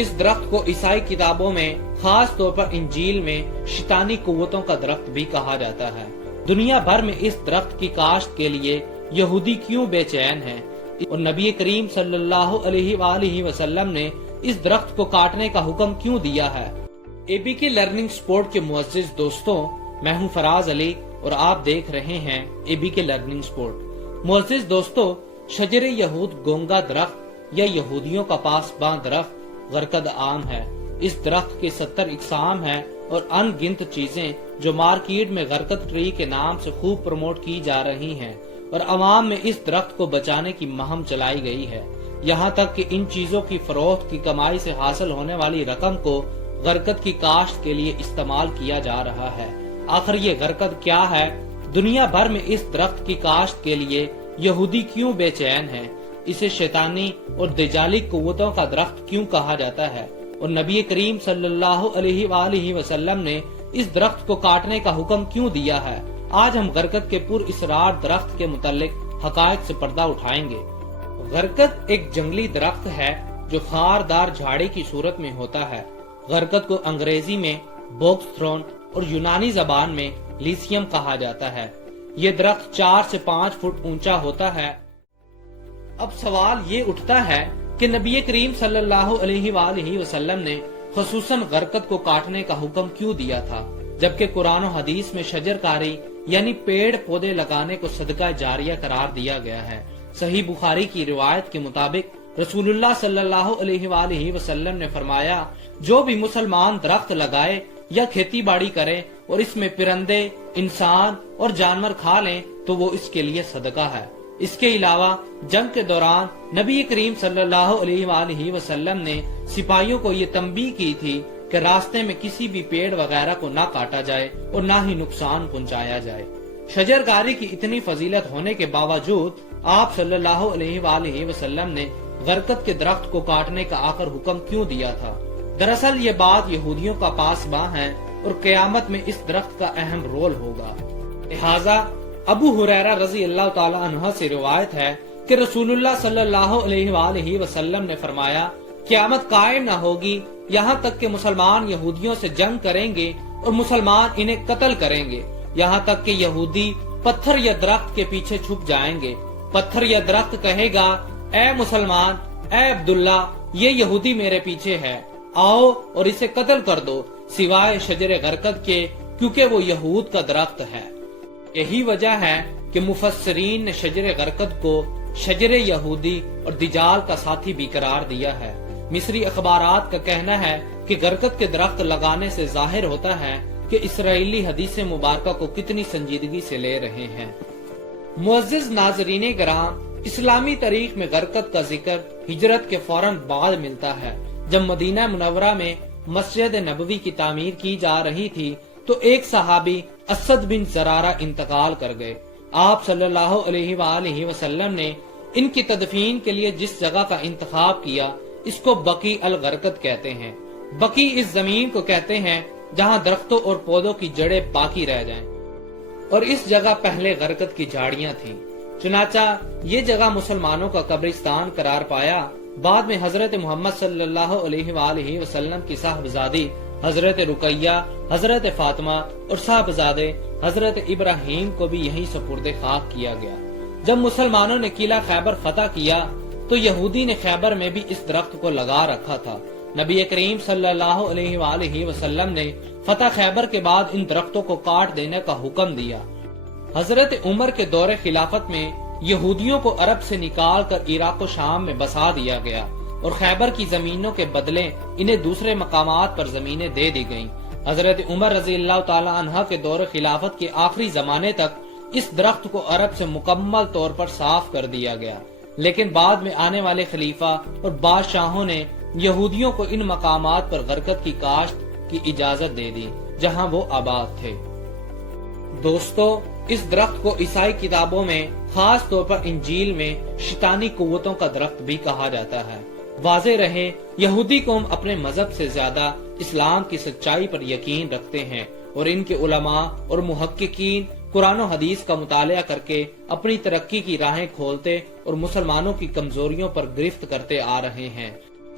اس درخت کو عیسائی کتابوں میں خاص طور پر انجیل میں شیطانی قوتوں کا درخت بھی کہا جاتا ہے۔ دنیا بھر میں اس درخت کی کاشت کے لیے یہودی کیوں بے چین ہیں اور نبی کریم صلی اللہ علیہ وآلہ وسلم نے اس درخت کو کاٹنے کا حکم کیوں دیا ہے؟ اے بی کے لرننگ سپورٹ کے معزز دوستوں، میں ہوں فراز علی اور آپ دیکھ رہے ہیں اے بی کے لرننگ سپورٹ۔ معزز دوستوں، شجر یہود گونگا درخت یا یہودیوں کا پاسباں درخت غرقد عام ہے۔ اس درخت کے 70 اقسام ہیں اور ان گنت چیزیں جو مارکیٹ میں غرقد ٹری کے نام سے خوب پروموٹ کی جا رہی ہیں اور عوام میں اس درخت کو بچانے کی مہم چلائی گئی ہے، یہاں تک کہ ان چیزوں کی فروخت کی کمائی سے حاصل ہونے والی رقم کو غرقد کی کاشت کے لیے استعمال کیا جا رہا ہے۔ آخر یہ غرقد کیا ہے؟ دنیا بھر میں اس درخت کی کاشت کے لیے یہودی کیوں بے چین ہیں؟ اسے شیطانی اور دجالی قوتوں کا درخت کیوں کہا جاتا ہے اور نبی کریم صلی اللہ علیہ وآلہ وسلم نے اس درخت کو کاٹنے کا حکم کیوں دیا ہے؟ آج ہم غرقد کے پر اسرار درخت کے متعلق حقائق سے پردہ اٹھائیں گے۔ غرقد ایک جنگلی درخت ہے جو خاردار جھاڑی کی صورت میں ہوتا ہے۔ غرقد کو انگریزی میں بوکس تھرون اور یونانی زبان میں لیسیم کہا جاتا ہے۔ یہ درخت 4 سے 5 فٹ اونچا ہوتا ہے۔ اب سوال یہ اٹھتا ہے کہ نبی کریم صلی اللہ علیہ وآلہ وسلم نے خصوصاً غرقد کو کاٹنے کا حکم کیوں دیا تھا، جبکہ قرآن و حدیث میں شجر کاری یعنی پیڑ پودے لگانے کو صدقہ جاریہ قرار دیا گیا ہے۔ صحیح بخاری کی روایت کے مطابق رسول اللہ صلی اللہ علیہ وآلہ وسلم نے فرمایا، جو بھی مسلمان درخت لگائے یا کھیتی باڑی کرے اور اس میں پرندے، انسان اور جانور کھا لیں تو وہ اس کے لیے صدقہ ہے۔ اس کے علاوہ جنگ کے دوران نبی کریم صلی اللہ علیہ وآلہ وسلم نے سپاہیوں کو یہ تنبیہ کی تھی کہ راستے میں کسی بھی پیڑ وغیرہ کو نہ کاٹا جائے اور نہ ہی نقصان پہنچایا جائے۔ شجر کاری کی اتنی فضیلت ہونے کے باوجود آپ صلی اللہ علیہ وآلہ وسلم نے غرقد کے درخت کو کاٹنے کا آخر حکم کیوں دیا تھا؟ دراصل یہ بات یہودیوں کا پاسباں ہے اور قیامت میں اس درخت کا اہم رول ہوگا۔ لہذا ابو ہریرہ رضی اللہ تعالی عنہ سے روایت ہے کہ رسول اللہ صلی اللہ علیہ وآلہ وسلم نے فرمایا، قیامت قائم نہ ہوگی یہاں تک کہ مسلمان یہودیوں سے جنگ کریں گے اور مسلمان انہیں قتل کریں گے، یہاں تک کہ یہودی پتھر یا درخت کے پیچھے چھپ جائیں گے۔ پتھر یا درخت کہے گا، اے مسلمان، اے عبداللہ، یہ یہودی میرے پیچھے ہے، آؤ اور اسے قتل کر دو، سوائے شجر غرقد کے، کیونکہ وہ یہود کا درخت ہے۔ یہی وجہ ہے کہ مفسرین نے شجر غرقد کو شجر یہودی اور دجال کا ساتھی بھی قرار دیا ہے۔ مصری اخبارات کا کہنا ہے کہ غرقد کے درخت لگانے سے ظاہر ہوتا ہے کہ اسرائیلی حدیث مبارکہ کو کتنی سنجیدگی سے لے رہے ہیں۔ معزز ناظرین کرام، اسلامی تاریخ میں غرقد کا ذکر ہجرت کے فوراً بعد ملتا ہے۔ جب مدینہ منورہ میں مسجد نبوی کی تعمیر کی جا رہی تھی تو ایک صحابی اسد بن زرارہ انتقال کر گئے۔ آپ صلی اللہ علیہ وآلہ وسلم نے ان کی تدفین کے لیے جس جگہ کا انتخاب کیا اس کو بقیع الغرقد کہتے ہیں۔ بقیع اس زمین کو کہتے ہیں جہاں درختوں اور پودوں کی جڑیں باقی رہ جائیں، اور اس جگہ پہلے غرقد کی جھاڑیاں تھیں۔ چنانچہ یہ جگہ مسلمانوں کا قبرستان قرار پایا۔ بعد میں حضرت محمد صلی اللہ علیہ وآلہ وسلم کی صاحبزادی حضرت رقیہ، حضرت فاطمہ اور صاحبزادے حضرت ابراہیم کو بھی یہیں سپرد خاک کیا گیا۔ جب مسلمانوں نے قلعہ خیبر فتح کیا تو یہودی نے خیبر میں بھی اس درخت کو لگا رکھا تھا۔ نبی کریم صلی اللہ علیہ وآلہ وسلم نے فتح خیبر کے بعد ان درختوں کو کاٹ دینے کا حکم دیا۔ حضرت عمر کے دور خلافت میں یہودیوں کو عرب سے نکال کر عراق و شام میں بسا دیا گیا اور خیبر کی زمینوں کے بدلے انہیں دوسرے مقامات پر زمینیں دے دی گئیں۔ حضرت عمر رضی اللہ تعالی عنہ کے دور خلافت کے آخری زمانے تک اس درخت کو عرب سے مکمل طور پر صاف کر دیا گیا، لیکن بعد میں آنے والے خلیفہ اور بادشاہوں نے یہودیوں کو ان مقامات پر غرقد کی کاشت کی اجازت دے دی جہاں وہ آباد تھے۔ دوستو، اس درخت کو عیسائی کتابوں میں خاص طور پر انجیل میں شیطانی قوتوں کا درخت بھی کہا جاتا ہے۔ واضح رہے، یہودی قوم اپنے مذہب سے زیادہ اسلام کی سچائی پر یقین رکھتے ہیں اور ان کے علماء اور محققین قرآن و حدیث کا مطالعہ کر کے اپنی ترقی کی راہیں کھولتے اور مسلمانوں کی کمزوریوں پر گرفت کرتے آ رہے ہیں۔